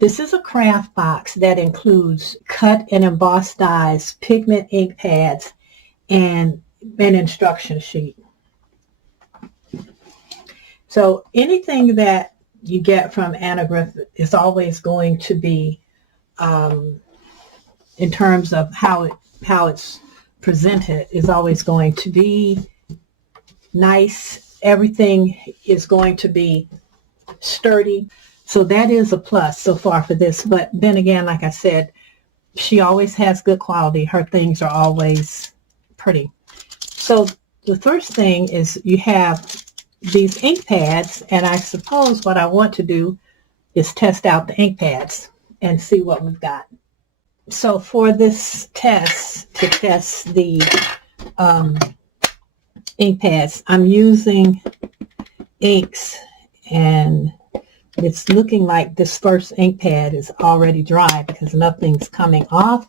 This is a craft box that includes cut and embossed dies, pigment ink pads, and an instruction sheet. So anything that you get from Anna Griffin is always going to be, in terms of how it's presented, is always going to be nice. Everything is going to be sturdy. So that is a plus so far for this. But then again, like I said, she always has good quality. Her things are always pretty. So the first thing is you have these ink pads, and I suppose what I want to do is test out the ink pads and see what we've got. So for this test, to test the ink pads, I'm using inks, and it's looking like this first ink pad is already dry because nothing's coming off.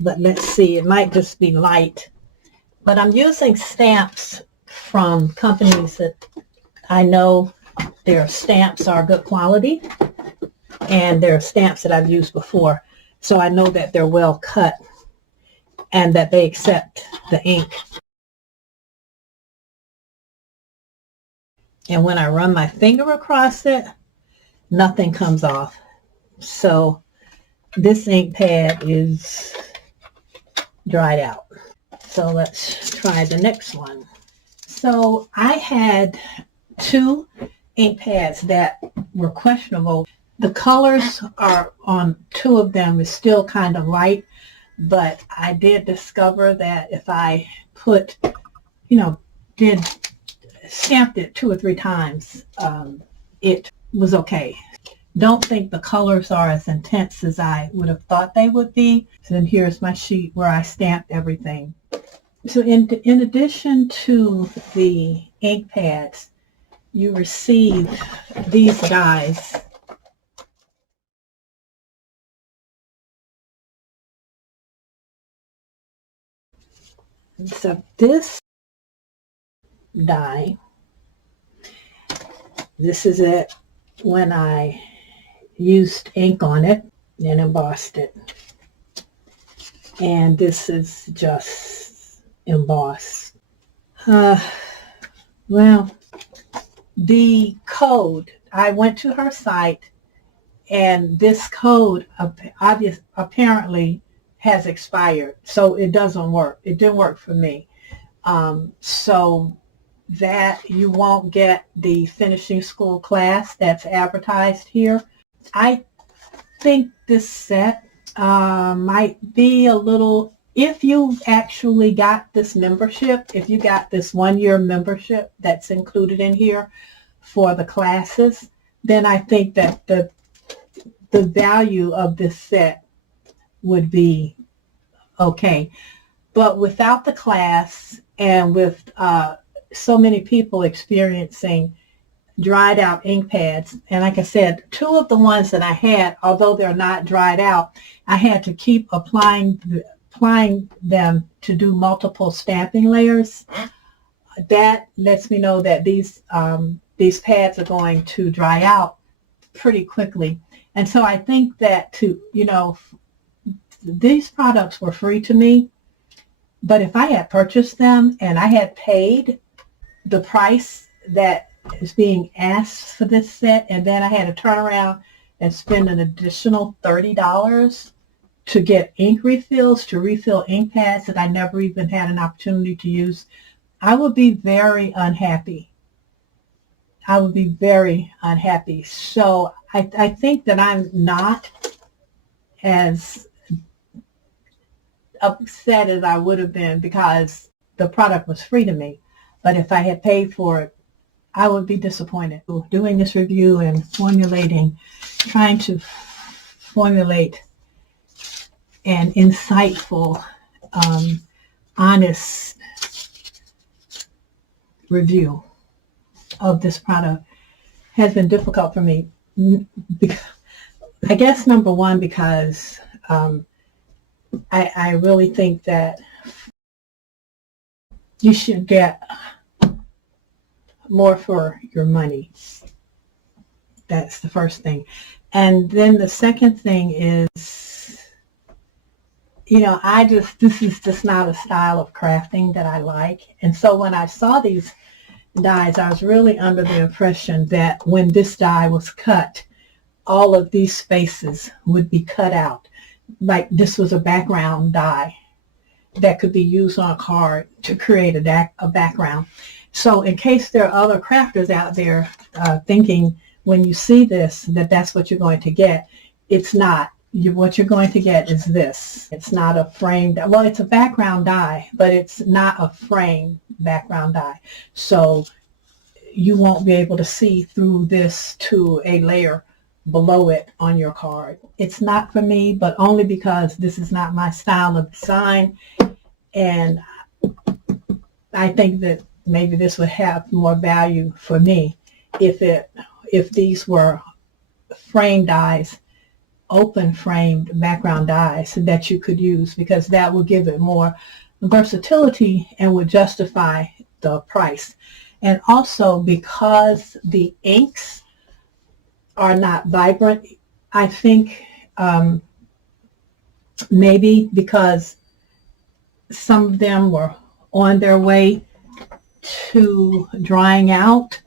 But let's see, it might just be light. But I'm using stamps from companies that I know their stamps are good quality, and they're stamps that I've used before. So I know that they're well cut and that they accept the ink. And when I run my finger across it, nothing comes off. So this ink pad is dried out. So let's try the next one. So I had two ink pads that were questionable. The colors are on two of them is still kind of light, but I did discover that if I put, stamped it 2 or 3 times, it was okay. Don't think the colors are as intense as I would have thought they would be. So then here's my sheet where I stamped everything. So in addition to the ink pads, you receive these dies. So this die, this is it when I used ink on it and embossed it. And this is just embossed. Well, the code, I went to her site, and this code apparently has expired, so it doesn't work. It didn't work for me. So that you won't get the finishing school class that's advertised here. I think this set might be a little, if you actually got this membership, if you got this 1-year membership that's included in here for the classes, then I think that the value of this set would be okay. But without the class, and with so many people experiencing dried out ink pads, and like I said, 2 of the ones that I had, although they're not dried out, I had to keep applying them to do multiple stamping layers. That lets me know that these pads are going to dry out pretty quickly. And so I think that these products were free to me, but if I had purchased them and I had paid the price that is being asked for this set, and then I had to turn around and spend an additional $30 to get ink refills, to refill ink pads that I never even had an opportunity to use, I would be very unhappy. I would be very unhappy. So I think that I'm not as upset as I would have been because the product was free to me. But if I had paid for it, I would be disappointed. Doing this review and trying to formulate an insightful, honest review of this product has been difficult for me. I guess number one, because I really think that you should get more for your money That's the first thing. And then the second thing is, this is just not a style of crafting that I like. And so when I saw these dies, I was really under the impression that when this die was cut, all of these spaces would be cut out. Like this was a background die that could be used on a card to create a background. So in case there are other crafters out there thinking when you see this that that's what you're going to get, it's not. What you're going to get is this. It's not a framed, well, it's a background die, but it's not a framed background die. So you won't be able to see through this to a layer below it on your card. It's not for me, but only because this is not my style of design. And I think that maybe this would have more value for me if these were frame dies, open framed background dies that you could use, because that would give it more versatility and would justify the price. And also because the inks are not vibrant, I think maybe because some of them were on their way to drying out,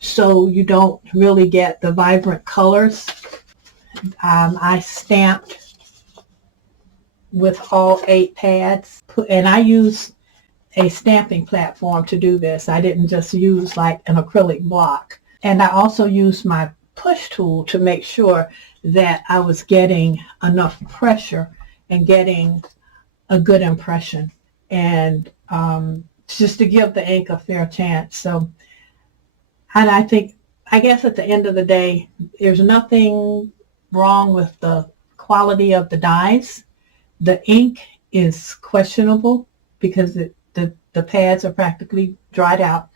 so you don't really get the vibrant colors. I stamped with all 8 pads, and I use a stamping platform to do this. I didn't just use like an acrylic block. And I also used my push tool to make sure that I was getting enough pressure and getting a good impression, and just to give the ink a fair chance. So, and I guess at the end of the day, there's nothing wrong with the quality of the dyes. The ink is questionable because the pads are practically dried out.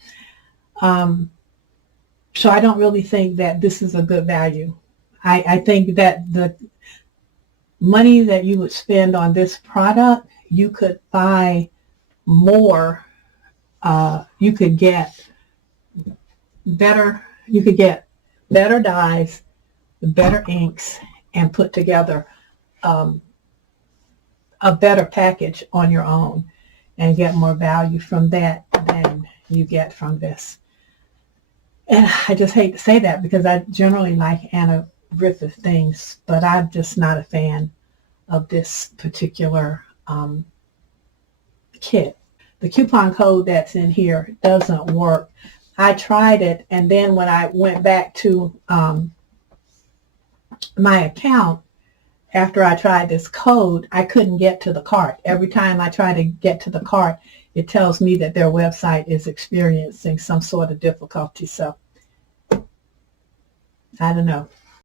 So I don't really think that this is a good value. I think that the money that you would spend on this product, you could buy more. You could get better dyes, better inks, and put together a better package on your own and get more value from that than you get from this. And I just hate to say that because I generally like Anna Griffin things, but I'm just not a fan of this particular kit. The coupon code that's in here doesn't work. I tried it, and then when I went back to my account after I tried this code, I couldn't get to the cart. Every time I try to get to the cart, it tells me that their website is experiencing some sort of difficulty. So I don't know.